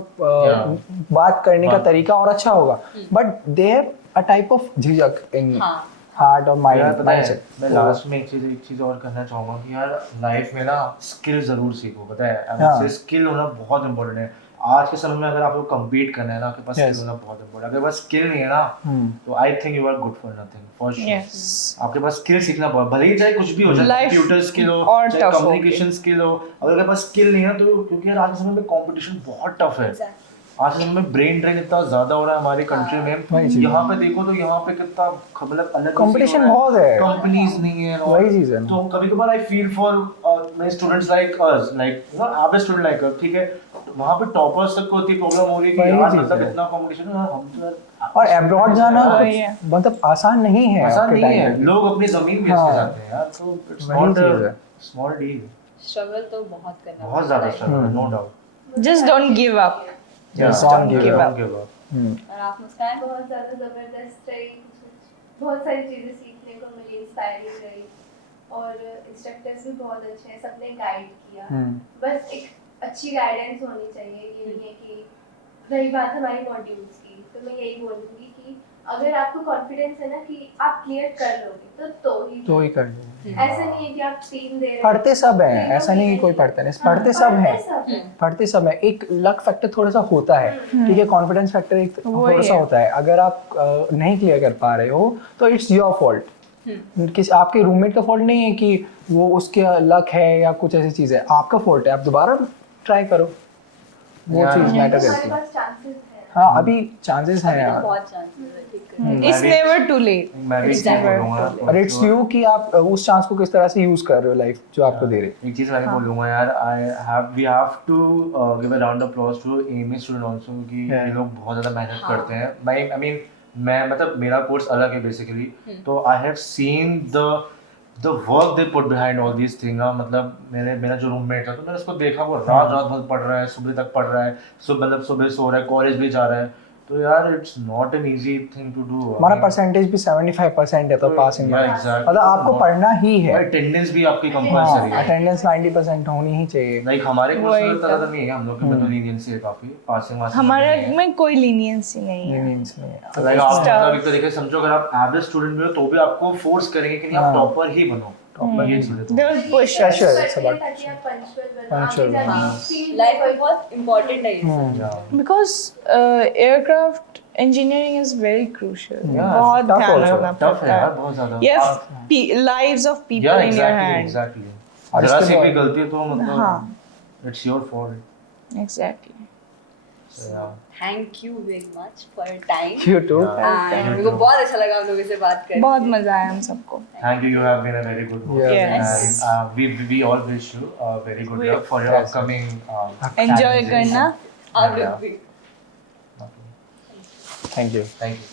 बात करने का तरीका और अच्छा होगा, but they have a type of झिझक इन हार्ट और यार पता है माइंड। मैं लास्ट में एक चीज और करना चाहूंगा कि यार लाइफ में ना स्किल जरूर सीखो। पता है स्किल होना बहुत इंपॉर्टेंट है आज के समय में। अगर आपको कम्पीट करना है ना, आपके पास स्किल होना बहुत इंपॉर्टेंट है। अगर पास स्किल नहीं है ना तो I think you are good for nothing for sure. आपके पास स्किल सीखना बहुत, भले ही चाहे कुछ भी हो, चाहे कंप्यूटर स्किल हो, चाहे कम्युनिकेशन स्किल हो, अगर आपके पास स्किल नहीं है तो क्योंकि यार आज के समय में कंपटीशन बहुत टफ है। आज के समय में ब्रेन ड्रेन इतना ज्यादा हो रहा है हमारी कंट्री में, यहाँ पे देखो तो यहाँ पे कितना मतलब अलग कंपटीशन बहुत है, कंपनीज नहीं है, वही चीज है। तो कभी कभार I feel for my students like us, like you know average student like us, ठीक है। वहाँ पे टॉपर्स तक को इतनी प्रॉब्लम हो रही है कि यार मतलब इतना कंपटीशन है, हम तो और अब्रॉड जाना मतलब आसान नहीं है, आसान नहीं है। लोग अपनी जमीन बेच के जाते हैं यार, तो it's not a small deal. Struggle तो बहुत करना, बहुत ज्यादा struggle, no doubt. Just don't give up। Just don't give up। और आप मुस्कान? बहुत ज़्यादा ज़बरदस्त रही, बहुत सारी चीज़ें सीखने को मिली, इंस्पायरिंग रही, और इंस्ट्रक्टर्स भी बहुत अच्छे हैं, सबने गाइड किया। बस एक अच्छी गाइडेंस होनी चाहिए। ये नहीं है कि रही बात हमारी मॉड्यूल्स की, तो मैं यही बोलूँगी कि अगर आपको कॉन्फिडेंस है ना कि आप क्लियर कर लोगे तो ही कर लो। ऐसा नहीं है कि आप 3 दे रहे हो। पढ़ते सब हैं, ऐसा नहीं कि कोई पढ़ता नहीं, पढ़ते सब हैं, सब हैं। पढ़ते सब हैं। एक लक फैक्टर थोड़ा सा होता है, ठीक है, कॉन्फिडेंस फैक्टर एक वही थोड़ा सा है। होता है। अगर आप नहीं क्लियर कर पा रहे हो तो इट्स योर फॉल्ट। किस आपके रूममेट का फॉल्ट नहीं है कि वो उसके लक है या कुछ ऐसी चीज़ है, आपका फॉल्ट है। आप दोबारा ट्राई करो, वो यार, चीज़ मैटर हमारे करती है। पास चांसेस है। हाँ, अभी चांसेस हैं अभी तो यार, बहुत चांसेस है ठीक करने It's never too late. मैं भी It's क्या never बोलूँगा too late. और इट्स यू कि आप उस चांस को किस तरह से यूज़ कर रहे हो, लाइफ जो आपको दे रही है। एक चीज मैं बोलूँगा यार, we have to give a round of applause to ME student also कि Yeah. ये लोग बहुत ज़्यादा मेहनत हाँ। करते हैं। आई मीन मैं मतलब मेरा कोर्स अलग है बेसिकली, तो I have seen the work they put behind all these thing. मतलब मेरा जो रूममेट था तो मैंने उसको देखा, वो रात भर पढ़ रहा है, सुबह तक पढ़ रहा है, मतलब सुबह सो रहा है, कॉलेज भी जा रहा है। तो यार it's not an easy thing to do. हमारा परसेंटेज भी 75% है, तो पासिंग Yeah, मार्क्स, exactly. मतलब आपको पढ़ना ही है। अटेंडेंस भी आपकी कंपलसरी है। अटेंडेंस 90% होनी ही चाहिए। लाइक हमारे कोर्स वही में तो। ज़्यादा नहीं है, हम लोग के में तो लीनियंसी है काफी, पासिंग मार्क्स हमारे में कोई लीनियंसी नहीं है। मीनिंग्स नहीं है। लाइक आप Stuff. मतलब एक तरीके से समझो, अगर आप एवरेज स्टूडेंट भी हो तो भी आपको फोर्स करेंगे कि नहीं आप हाँ। टॉपर ही बनो। टॉपर ये चीज़ है तो। They will push us. Pressure, it's about ताकि आप पंक्चुअल बनो, punctual आगे जाके बनो। फील्ड लाइफ में बहुत इम्पोर्टेंट है ये सब। Yeah. Because aircraft engineering is very crucial. Yeah, बहुत tough ध्यान also. रखना टफ है पड़ता यार, है। बहुत ज़्यादा। You have lives of people Yeah, in your exactly, hand. exactly. और जरा इसके सी भी बाद- गलती तो मतलब हाँ, it's your fault. exactly. Thank you very much for your time You too. And मेरे को बहुत अच्छा लगा आप लोगों से बात करके। बहुत मजा आया हम सबको। Thank you. You have been a very good host. Yeah. Yes. And we all wish you very good luck for your Yes. upcoming. Enjoy challenges. करना। आप लोग भी। Thank you. Thank you.